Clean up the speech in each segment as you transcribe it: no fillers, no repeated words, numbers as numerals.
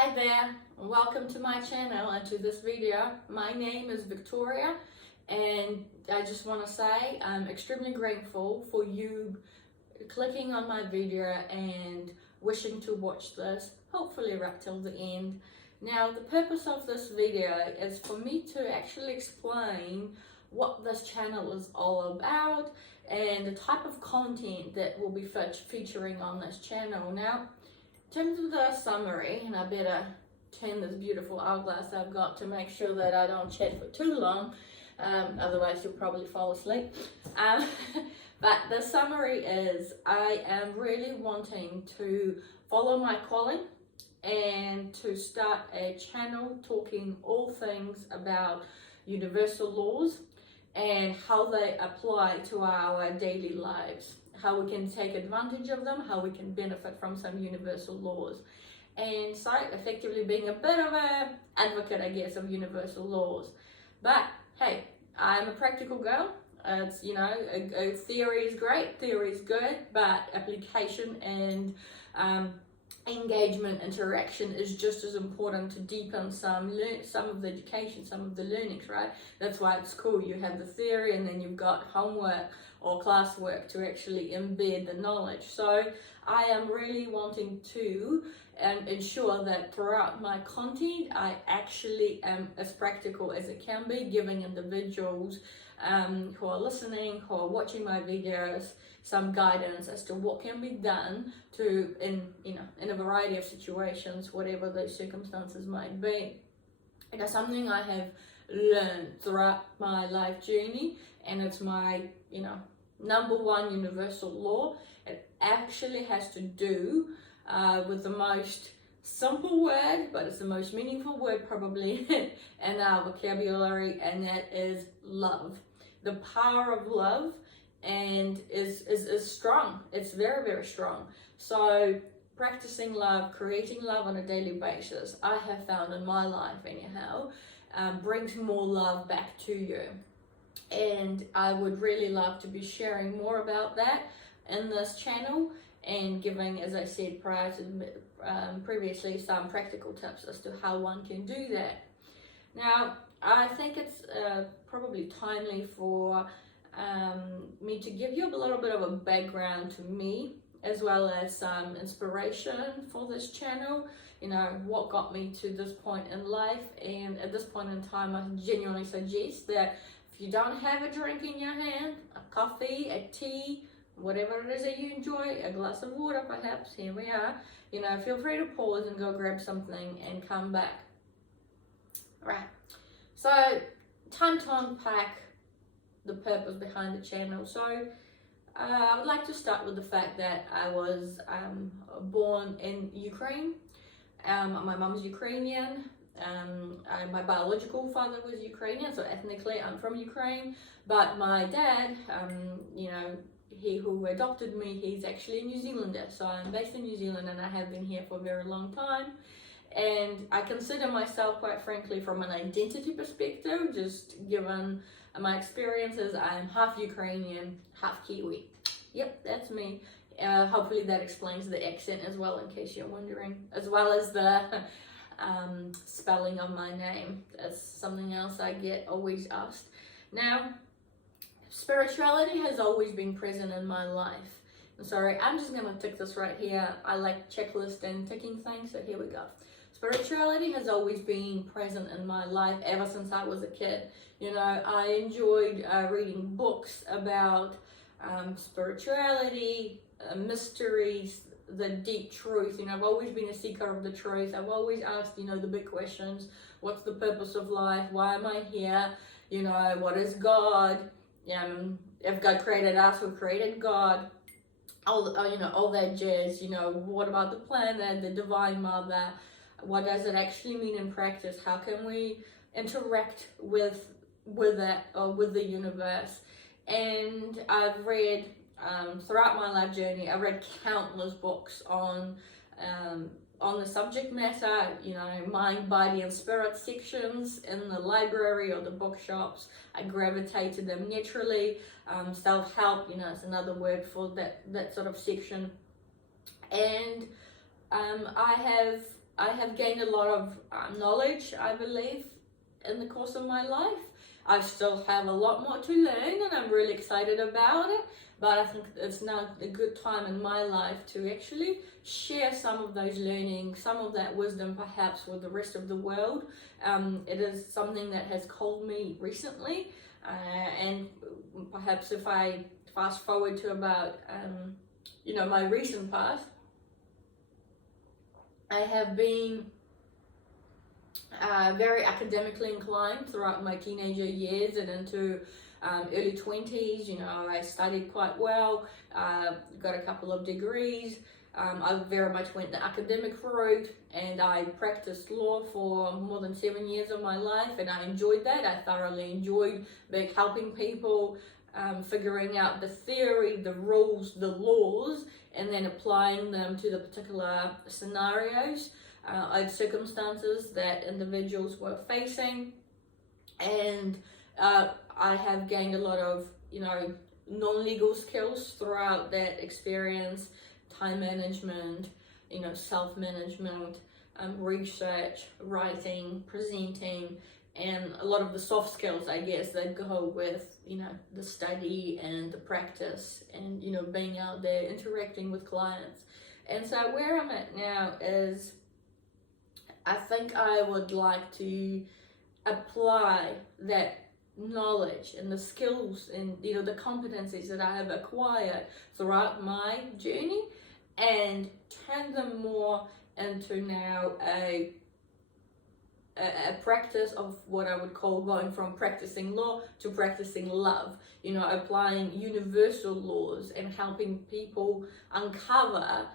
Hi there, welcome to my channel and to this video. My name is Victoria and I just want to say I'm extremely grateful for you clicking on my video and wishing to watch this, hopefully right till the end. Now the purpose of this video is for me to actually explain what this channel is all about and the type of content that will be featuring on this channel. Now, in terms of the summary, and I better turn this beautiful hourglass I've got to make sure that I don't chat for too long, otherwise you'll probably fall asleep. But the summary is I am really wanting to follow my calling and to start a channel talking all things about universal laws and how they apply to our daily lives, how we can take advantage of them, how we can benefit from some universal laws. And so effectively being a bit of an advocate, I guess, of universal laws. But hey, I'm a practical girl. It's, you know, a theory is great, theory is good, but application and engagement, interaction is just as important to deepen some of the education, some of the learnings, right? That's why it's cool. You have the theory and then you've got homework or classwork to actually embed the knowledge. So I am really wanting to ensure that throughout my content I actually am as practical as it can be, giving individuals who are listening, who are watching my videos, some guidance as to what can be done to in a variety of situations, whatever those circumstances might be. It is something I have learned throughout my life journey, and it's my number one universal law. It actually has to do with the most simple word, but it's the most meaningful word probably in our vocabulary, and that is love. The power of love and is strong. It's very, very strong. So practicing love, creating love on a daily basis, I have found in my life anyhow, brings more love back to you. And I would really love to be sharing more about that in this channel and giving, as I said prior to previously, some practical tips as to how one can do that. Now, I think it's probably timely for me to give you a little bit of a background to me, as well as some inspiration for this channel. You know, what got me to this point in life. And at this point in time, I genuinely suggest that if you don't have a drink in your hand, a coffee, a tea, whatever it is that you enjoy, a glass of water perhaps, here we are, feel free to pause and go grab something and come back. Right, so time to unpack the purpose behind the channel. So I would like to start with the fact that I was born in Ukraine. My mom's Ukrainian. My biological father was Ukrainian, so ethnically I'm from Ukraine, but my dad, he who adopted me, he's actually a New Zealander. So I'm based in New Zealand and I have been here for a very long time. And I consider myself, quite frankly, from an identity perspective, just given my experiences, I'm half Ukrainian, half Kiwi. Yep, that's me. Hopefully that explains the accent as well, in case you're wondering, as well as the spelling of my name. That's something else I get always asked. Now, spirituality has always been present in my life. I'm sorry, I'm just gonna tick this right here. I like checklist and ticking things, so here we go. Spirituality has always been present in my life ever since I was a kid. I enjoyed reading books about spirituality, mysteries, the deep truth. I've always been a seeker of the truth. I've always asked, the big questions. What's the purpose of life? Why am I here? What is God? If God created us, who created God? All that jazz. What about the planet, the divine mother? What does it actually mean in practice? How can we interact with it or with the universe? And I've read throughout my life journey, I've read countless books on the subject matter. Mind, body, and spirit sections in the library or the bookshops. I gravitate to them naturally. Self-help, it's another word for that sort of section. And I have I have gained a lot of knowledge, I believe, in the course of my life. I still have a lot more to learn, and I'm really excited about it. But I think it's now a good time in my life to actually share some of those learnings, some of that wisdom perhaps with the rest of the world. It is something that has called me recently, and perhaps if I fast forward to about, my recent past, I have been very academically inclined throughout my teenager years and into early 20s. I studied quite well, got a couple of degrees. I very much went the academic route, and I practiced law for more than 7 years of my life, and I enjoyed that. I thoroughly enjoyed helping people, figuring out the theory, the rules, the laws, and then applying them to the particular scenarios, circumstances that individuals were facing. And I have gained a lot of, non-legal skills throughout that experience: time management, self-management, research, writing, presenting, and a lot of the soft skills, I guess, that go with, the study and the practice and, being out there interacting with clients. And so where I'm at now is, I think I would like to apply that knowledge and the skills and, the competencies that I have acquired throughout my journey, and turn them more into now a practice of what I would call going from practicing law to practicing love, applying universal laws and helping people uncover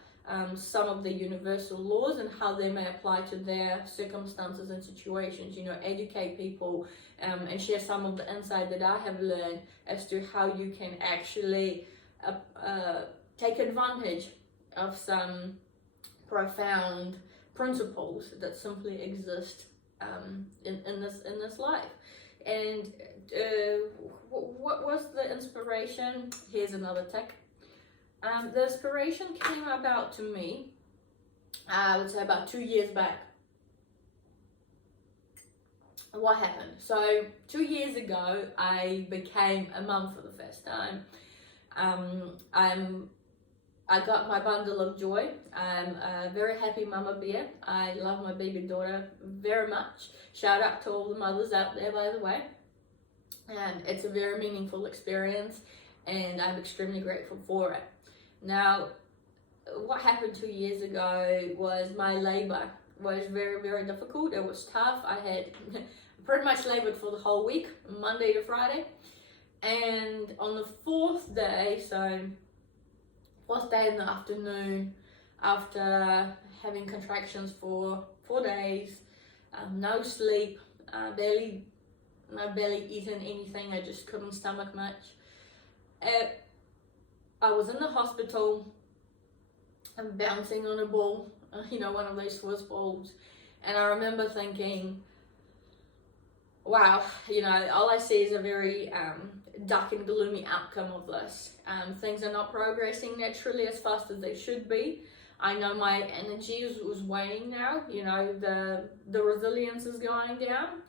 some of the universal laws and how they may apply to their circumstances and situations, educate people, and share some of the insight that I have learned as to how you can actually take advantage of some profound principles that simply exist in this life. And what was the inspiration? Here's another tick. The inspiration came about to me, I would say, about 2 years back. What happened? So 2 years ago, I became a mum for the first time. I got my bundle of joy. I'm a very happy mama bear. I love my baby daughter very much. Shout out to all the mothers out there, by the way. And it's a very meaningful experience, and I'm extremely grateful for it. Now, what happened 2 years ago was my labor was very, very difficult. It was tough. I had pretty much labored for the whole week, Monday to Friday. And on the fourth day in the afternoon, after having contractions for 4 days, no sleep, barely eaten anything. I just couldn't stomach much. I was in the hospital. I'm bouncing on a ball, one of those Swiss balls, and I remember thinking, wow, all I see is a very dark and gloomy outcome of this. Things are not progressing naturally as fast as they should be. I know my energy was waning now. The resilience is going down.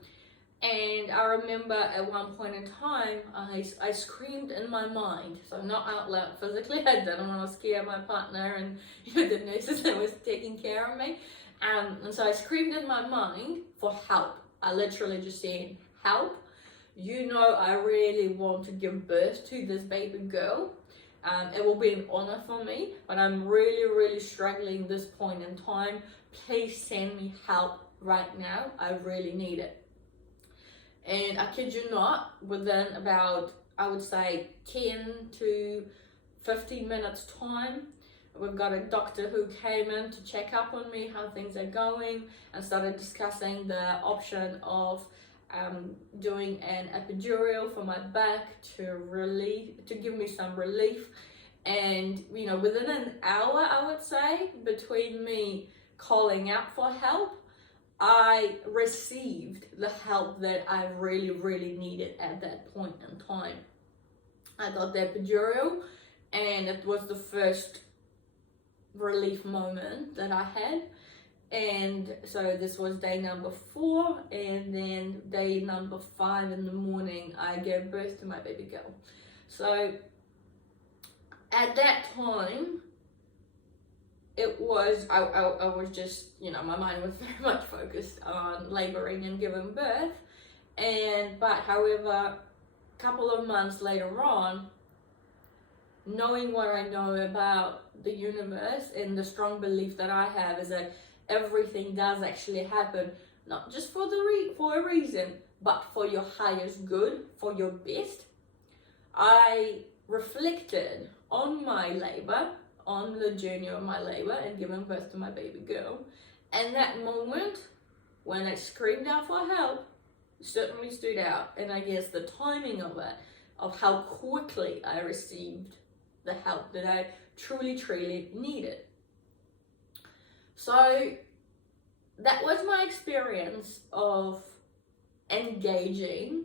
And I remember at one point in time, I screamed in my mind, so not out loud physically. I didn't want to scare my partner and the nurses that was taking care of me. And so I screamed in my mind for help. I literally just said, help. I really want to give birth to this baby girl. It will be an honor for me, but I'm really, really struggling this point in time. Please send me help right now. I really need it. And I kid you not, within about, I would say, 10 to 15 minutes time, we've got a doctor who came in to check up on me, how things are going, and started discussing the option of doing an epidural for my back to give me some relief. And within an hour, I would say, between me calling out for help, I received the help that I really, really needed at that point in time. I got the epidural, and it was the first relief moment that I had. And so this was day number 4, and then day number 5 in the morning, I gave birth to my baby girl. So at that time, it was, I was just, you know, my mind was very much focused on laboring and giving birth. But however, a couple of months later on, knowing what I know about the universe and the strong belief that I have is that everything does actually happen, not just for a reason, but for your highest good, for your best. I reflected on my labor, on the journey of my labor and giving birth to my baby girl. And that moment when I screamed out for help certainly stood out. And I guess the timing of it, of how quickly I received the help that I truly needed. So that was my experience of engaging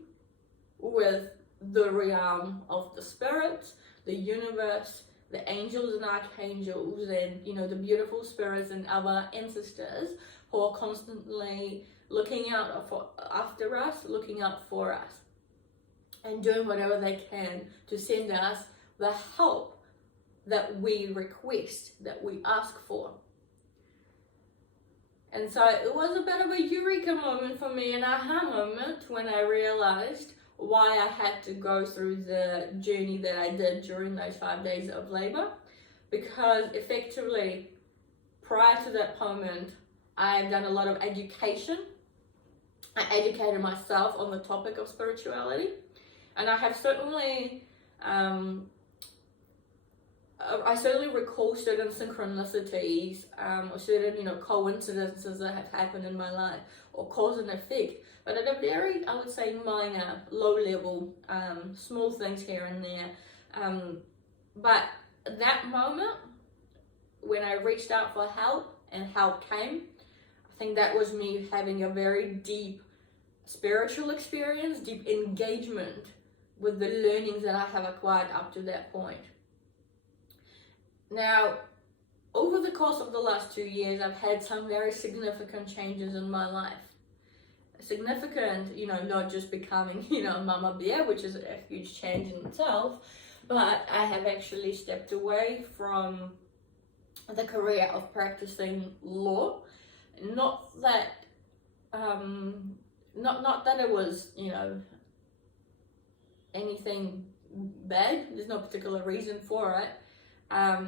with the realm of the spirits, the universe, the angels and archangels, and, you know, the beautiful spirits and other ancestors who are constantly looking out after us, looking out for us, and doing whatever they can to send us the help that we request, that we ask for. And so it was a bit of a eureka moment for me, an aha moment, when I realized why I had to go through the journey that I did during those 5 days of labor. Because effectively, prior to that moment, I've done a lot of education. I educated myself on the topic of spirituality, and I have certainly I certainly recall certain synchronicities, or certain, you know, coincidences that have happened in my life, or cause and effect, but at a very, I would say, minor, low level, small things here and there. But that moment, when I reached out for help and help came, I think that was me having a very deep spiritual experience, deep engagement with the learnings that I have acquired up to that point. Now, over the course of the last 2 years, I've had some very significant changes in my life. Significant, you know, not just becoming, you know, Mama Bear, which is a huge change in itself, but I have actually stepped away from the career of practicing law. Not that, not that it was, you know, anything bad. There's no particular reason for it.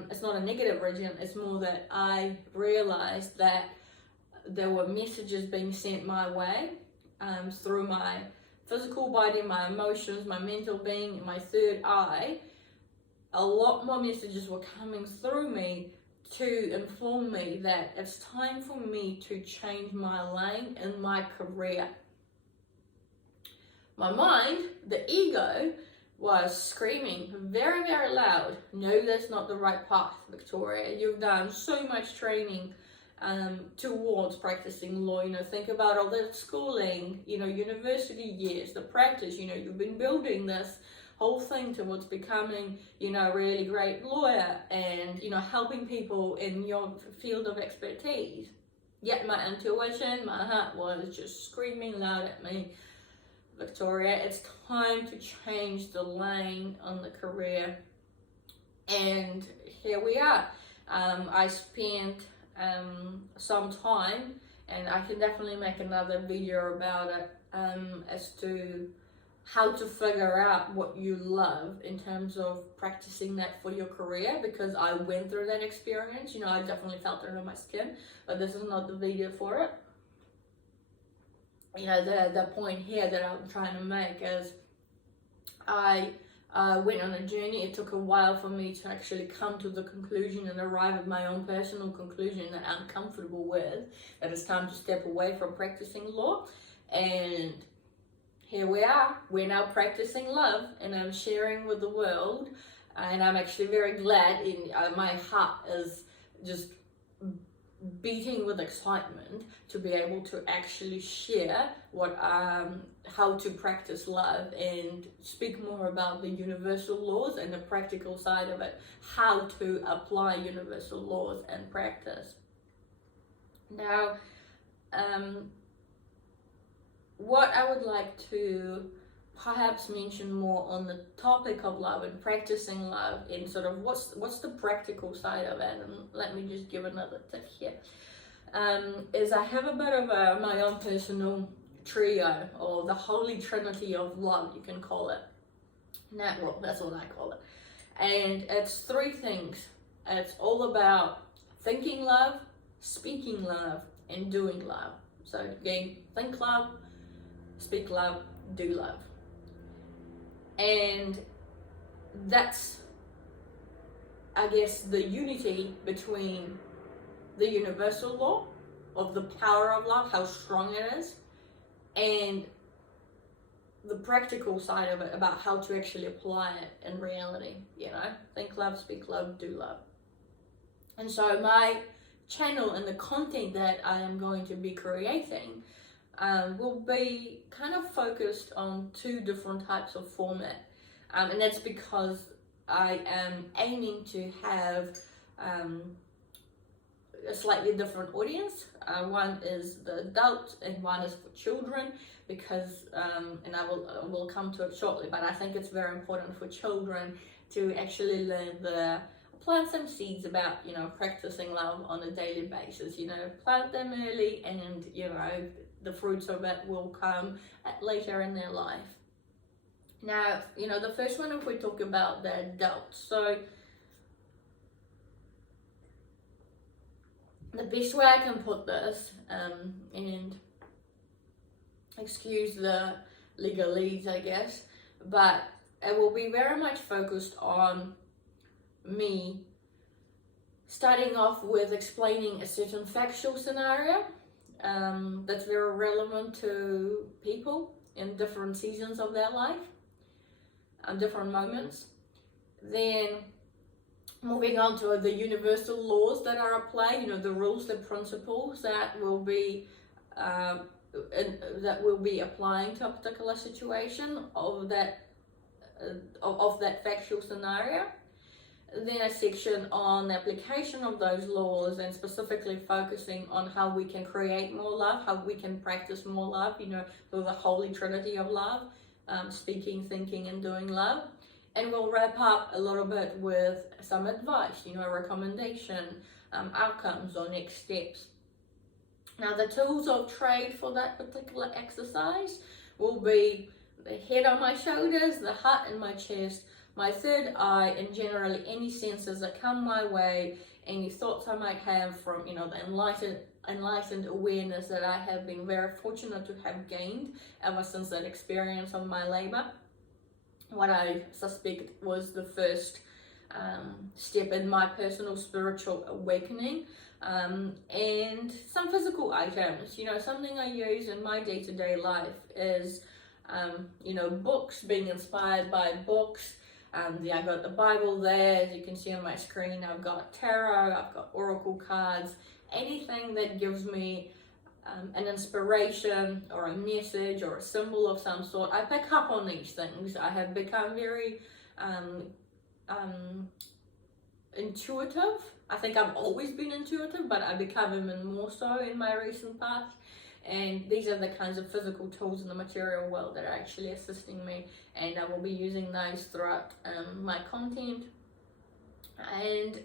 It's not a negative reason. It's more that I realized that there were messages being sent my way, through my physical body, my emotions, my mental being, my third eye. A lot more messages were coming through me to inform me that it's time for me to change my lane in my career. My mind, the ego, was screaming very, very loud, no, that's not the right path, Victoria. You've done so much training towards practicing law. You know, think about all the schooling, you know, university years, the practice, you know, you've been building this whole thing towards becoming, you know, a really great lawyer and, you know, helping people in your field of expertise. Yet my intuition, my heart was just screaming loud at me, Victoria, it's time to change the lane on the career. And here we are. I spent some time, and I can definitely make another video about it, as to how to figure out what you love in terms of practicing that for your career, because I went through that experience. You know, I definitely felt it on my skin, but this is not the video for it. You know, the point here that I'm trying to make is I went on a journey. It took a while for me to actually come to the conclusion and arrive at my own personal conclusion that I'm comfortable with, that it's time to step away from practicing law. And here we are. We're now practicing love, and I'm sharing with the world, and I'm actually very glad. My heart is just beating with excitement to be able to actually share how to practice love and speak more about the universal laws and the practical side of it, how to apply universal laws and practice. Now, what I would like to perhaps mention more on the topic of love and practicing love, in sort of what's the practical side of it, and let me just give another tip here, is I have a bit of my own personal trio, or the holy trinity of love, you can call it. Now, well, that's what I call it. And it's three things. It's all about thinking love, speaking love, and doing love. So again, think love, speak love, do love. And that's, I guess, the unity between the universal law of the power of love, how strong it is, and the practical side of it, about how to actually apply it in reality. Think love, speak love, do love. And so my channel and the content that I am going to be creating will be kind of focused on two different types of format, and that's because I am aiming to have a slightly different audience. One is the adult and one is for children, because and I will come to it shortly, but I think it's very important for children to actually learn plant some seeds about practicing love on a daily basis. Plant them early, and the fruits of it will come later in their life. Now, the first one, if we talk about the adults, so the best way I can put this, and excuse the legalese, I guess, but it will be very much focused on me starting off with explaining a certain factual scenario that's very relevant to people in different seasons of their life, different moments. Then moving on to the universal laws that are at play, the rules, the principles that will be applying to a particular situation of that factual scenario. Then a section on the application of those laws, and specifically focusing on how we can create more love, how we can practice more love, the holy trinity of love, speaking, thinking, and doing love. And we'll wrap up a little bit with some advice, a recommendation, outcomes or next steps. Now, the tools of trade for that particular exercise will be the head on my shoulders, the heart in my chest, my third eye, and generally any senses that come my way, any thoughts I might have from, the enlightened awareness that I have been very fortunate to have gained ever since that experience of my labor. What I suspect was the first step in my personal spiritual awakening, and some physical items. Something I use in my day-to-day life is, books, being inspired by books. I got the Bible there, as you can see on my screen. I've got tarot, I've got oracle cards, anything that gives me an inspiration or a message or a symbol of some sort. I pick up on these things. I have become very intuitive. I think I've always been intuitive, but I become even more so in my recent past. And these are the kinds of physical tools in the material world that are actually assisting me, and I will be using those throughout my content. And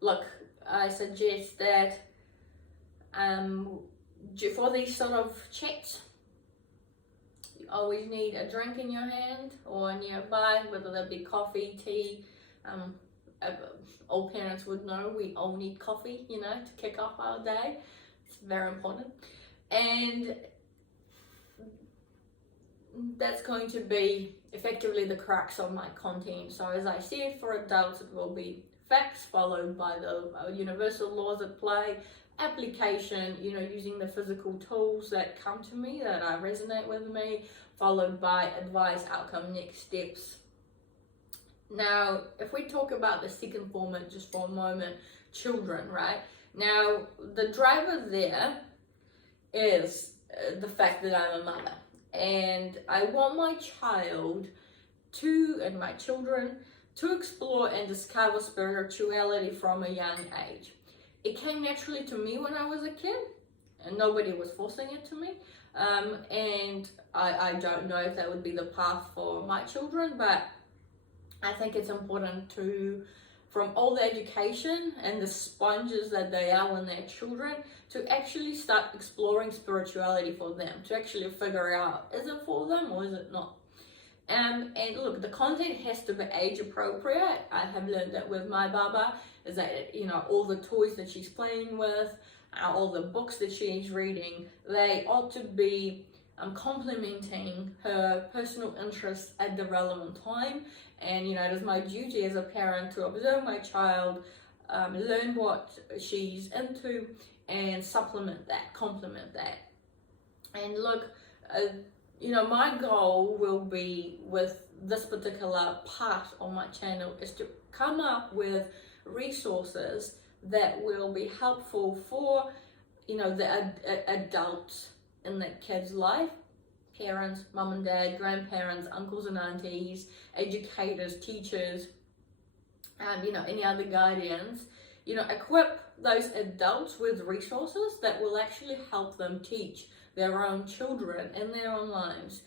look, I suggest that for these sort of chats, you always need a drink in your hand or nearby, whether that be coffee, tea. All parents would know we all need coffee, to kick off our day. It's very important. And that's going to be effectively the crux of my content. So as I said, for adults it will be facts, followed by the universal laws at play, application, using the physical tools that come to me, that resonate with me, followed by advice, outcome, next steps. Now, if we talk about the second format just for a moment, children, right? Now, the driver there is the fact that I'm a mother, and I want my child and my children to explore and discover spirituality from a young age. it came naturally to me when I was a kid, and nobody was forcing it to me. And I don't know if that would be the path for my children, but I think it's important to, from all the education and the sponges that they are when they're children, to actually start exploring spirituality for them, to actually figure out, is it for them or is it not? And look, the content has to be age appropriate. I have learned that with my Baba, is that, you know, all the toys that she's playing with, all the books that she's reading, they ought to be complementing her personal interests at the relevant time. And, you know, it is my duty as a parent to observe my child, learn what she's into, and supplement that, complement that. And look, you know, my goal will be with this particular part of my channel is to come up with resources that will be helpful for, you know, the adults in that kid's life, parents, mum and dad, grandparents, uncles and aunties, educators, teachers, you know, any other guardians, you know, equip those adults with resources that will actually help them teach their own children in their own lives,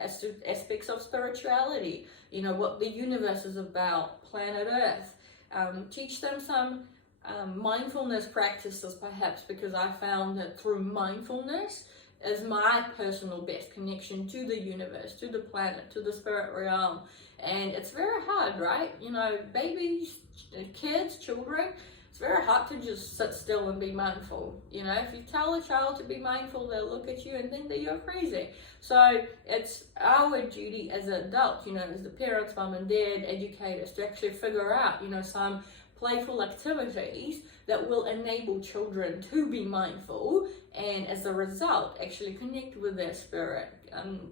as to aspects of spirituality, you know, what the universe is about, planet Earth. Teach them some mindfulness practices, perhaps, because I found that through mindfulness is my personal best connection to the universe, to the planet, to the spirit realm. And it's very hard, right? You know, babies, kids, children, it's very hard to just sit still and be mindful. You know, if you tell a child to be mindful, they'll look at you and think that you're crazy. So it's our duty as adults, you know, as the parents, mum and dad, educators, to actually figure out, you know, some playful activities that will enable children to be mindful, and as a result actually connect with their spirit,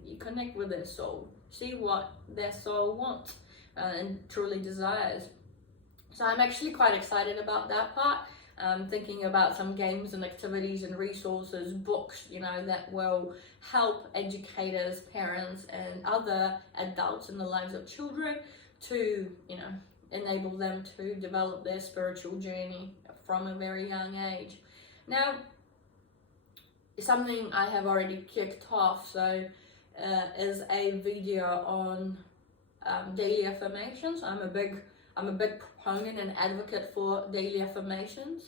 you connect with their soul, see what their soul wants and truly desires. So I'm actually quite excited about that part. Thinking about some games and activities and resources, books, you know, that will help educators, parents and other adults in the lives of children to, you know, enable them to develop their spiritual journey from a very young age. Now, something I have already kicked off, so is a video on daily affirmations. I'm a big proponent and advocate for daily affirmations,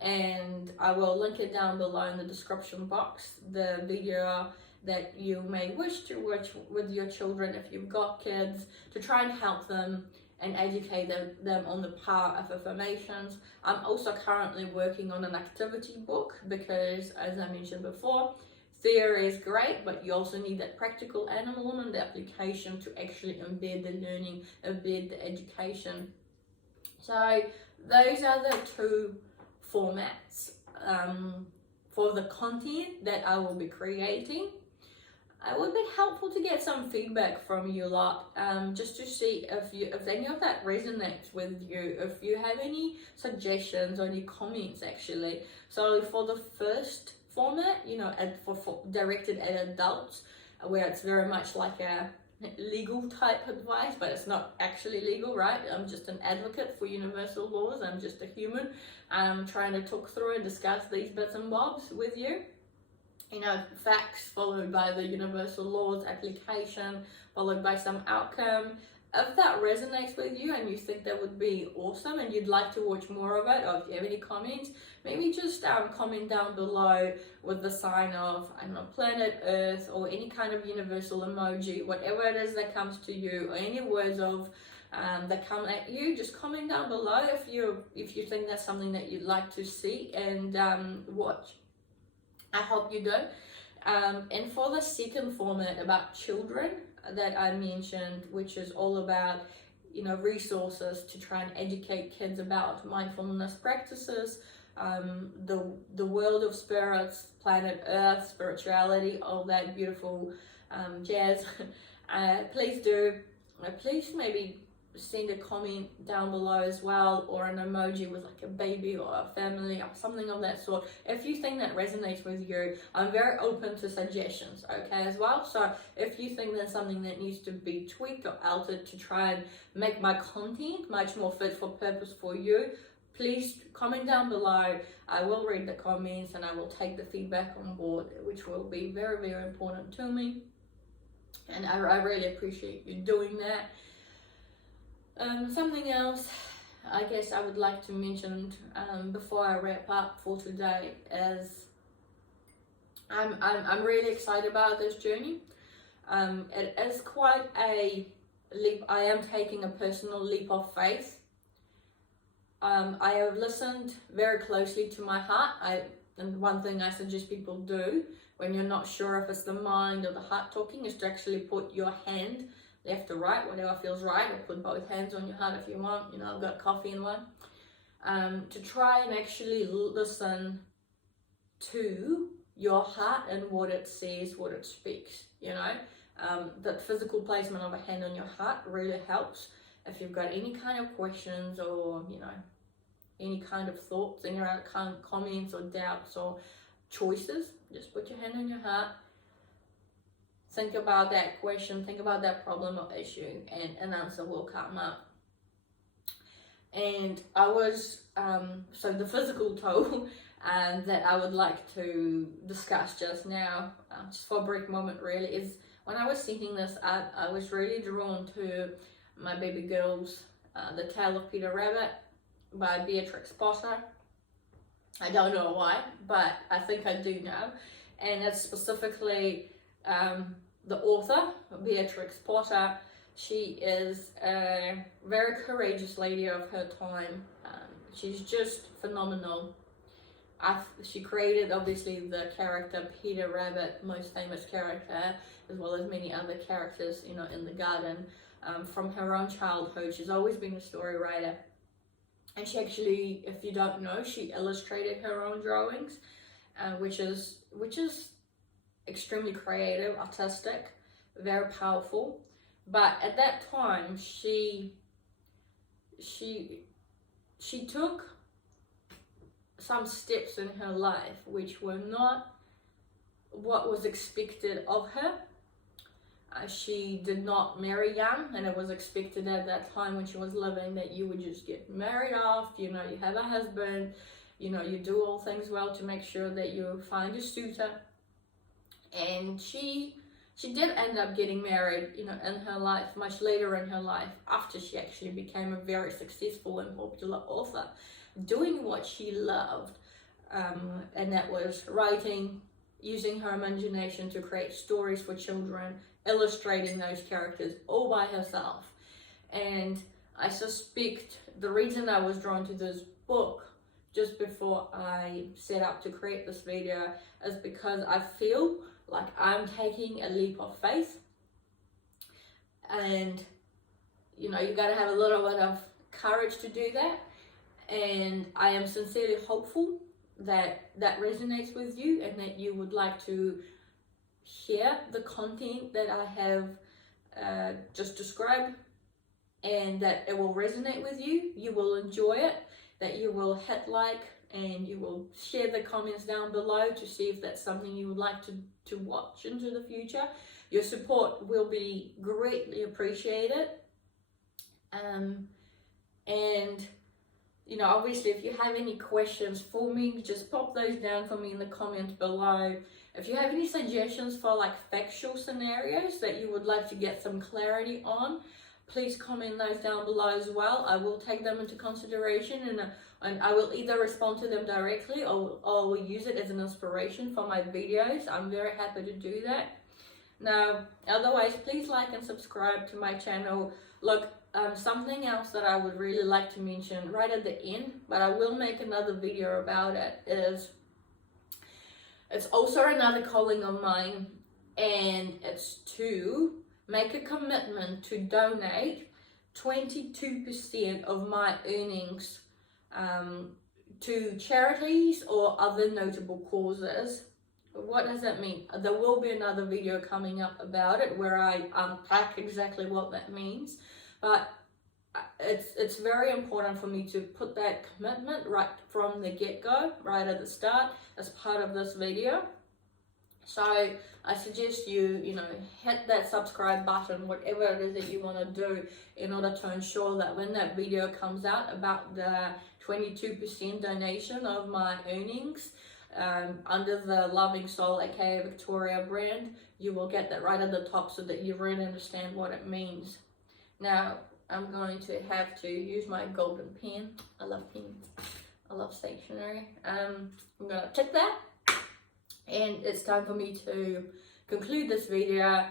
and I will link it down below in the description box, the video that you may wish to watch with your children if you've got kids, to try and help them and educate them on the power of affirmations. I'm also currently working on an activity book because, as I mentioned before, theory is great, but you also need that practical element, the application to actually embed the learning, embed the education. So those are the two formats for the content that I will be creating. It would be helpful to get some feedback from you lot, just to see if any of that resonates with you, if you have any suggestions or any comments actually. So for the first format, you know, for directed at adults, where it's very much like a legal type advice, but it's not actually legal, right? I'm just an advocate for universal laws. I'm just a human. I'm trying to talk through and discuss these bits and bobs with you. You know, facts followed by the universal laws application, followed by some outcome. If that resonates with you and you think that would be awesome and you'd like to watch more of it, or if you have any comments, maybe just comment down below with the sign of, I don't know, planet Earth, or any kind of universal emoji, whatever it is that comes to you, or any words of that come at you. Just comment down below if you think that's something that you'd like to see and watch. I hope you do. And for the second format about children that I mentioned, which is all about, you know, resources to try and educate kids about mindfulness practices, the world of spirits, planet Earth, spirituality, all that beautiful jazz. Please maybe send a comment down below as well, or an emoji with like a baby or a family or something of that sort. If you think that resonates with you, I'm very open to suggestions, okay, as well. So if you think there's something that needs to be tweaked or altered to try and make my content much more fit for purpose for you, please comment down below. I will read the comments and I will take the feedback on board, which will be very, very important to me. And I really appreciate you doing that. Something else I guess I would like to mention before I wrap up for today is I'm really excited about this journey. It is quite a leap. I am taking a personal leap of faith. I have listened very closely to my heart. And one thing I suggest people do when you're not sure if it's the mind or the heart talking is to actually put your hand left or right, whatever feels right, or put both hands on your heart if you want. You know, I've got coffee in one. To try and actually listen to your heart and what it says, what it speaks, you know. The physical placement of a hand on your heart really helps. If you've got any kind of questions or, you know, any kind of thoughts, any kind of comments or doubts or choices, just put your hand on your heart. Think about that question, think about that problem or issue, and an answer will come up. And I was, so the physical tool that I would like to discuss just now, just for a brief moment really, is when I was thinking this up, I was really drawn to my baby girl's The Tale of Peter Rabbit by Beatrix Potter. I don't know why, but I think I do know. And it's specifically the author, Beatrix Potter. She is a very courageous lady of her time. She's just phenomenal. She created obviously the character Peter Rabbit, most famous character, as well as many other characters, you know, in the garden. From her own childhood, she's always been a story writer. And she actually, if you don't know, she illustrated her own drawings, which is extremely creative, artistic, very powerful. But at that time, she took some steps in her life which were not what was expected of her. She did not marry young, and it was expected at that time when she was living that you would just get married off, you know, you have a husband, you know, you do all things well to make sure that you find a suitor. And she did end up getting married, you know, in her life, much later in her life, after she actually became a very successful and popular author, doing what she loved, and that was writing, using her imagination to create stories for children, illustrating those characters all by herself. And I suspect the reason I was drawn to this book just before I set up to create this video is because I feel like I'm taking a leap of faith. And, you know, you got to have a little bit of courage to do that. And I am sincerely hopeful that that resonates with you and that you would like to hear the content that I have just described, and that it will resonate with you, you will enjoy it, that you will hit like, and you will share the comments down below to see if that's something you would like to watch into the future. Your support will be greatly appreciated. And you know, obviously if you have any questions for me, just pop those down for me in the comments below. If you have any suggestions for like factual scenarios that you would like to get some clarity on, please comment those down below as well. I will take them into consideration, and I will either respond to them directly or will use it as an inspiration for my videos. I'm very happy to do that. Now, otherwise, please like and subscribe to my channel. Look, something else that I would really like to mention right at the end, but I will make another video about it, is it's also another calling of mine, and it's to make a commitment to donate 22% of my earnings to charities or other notable causes. What does that mean? There will be another video coming up about it where I unpack exactly what that means, but it's very important for me to put that commitment right from the get-go, right at the start, as part of this video. So I suggest you hit that subscribe button, whatever it is that you want to do, in order to ensure that when that video comes out about the 22% donation of my earnings under the Loving Soul aka Victoria brand. You will get that right at the top so that you really understand what it means. Now I'm going to have to use my golden pen. I love pens, I love stationery. I'm gonna tick that, and it's time for me to conclude this video.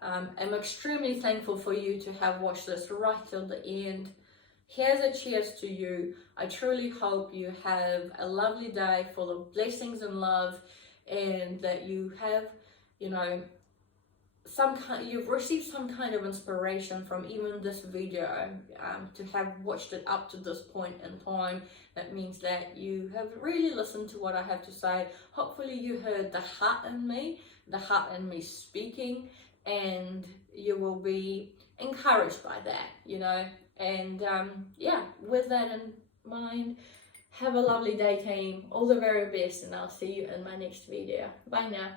I'm extremely thankful for you to have watched this right till the end. Here's a cheers to you. I truly hope you have a lovely day full of blessings and love, and that you have, you know, you've received some kind of inspiration from even this video. To have watched it up to this point in time, that means that you have really listened to what I have to say. Hopefully you heard the heart in me speaking, and you will be encouraged by that, you know. And yeah, with that in mind, have a lovely day, team. All the very best, and I'll see you in my next video. Bye now.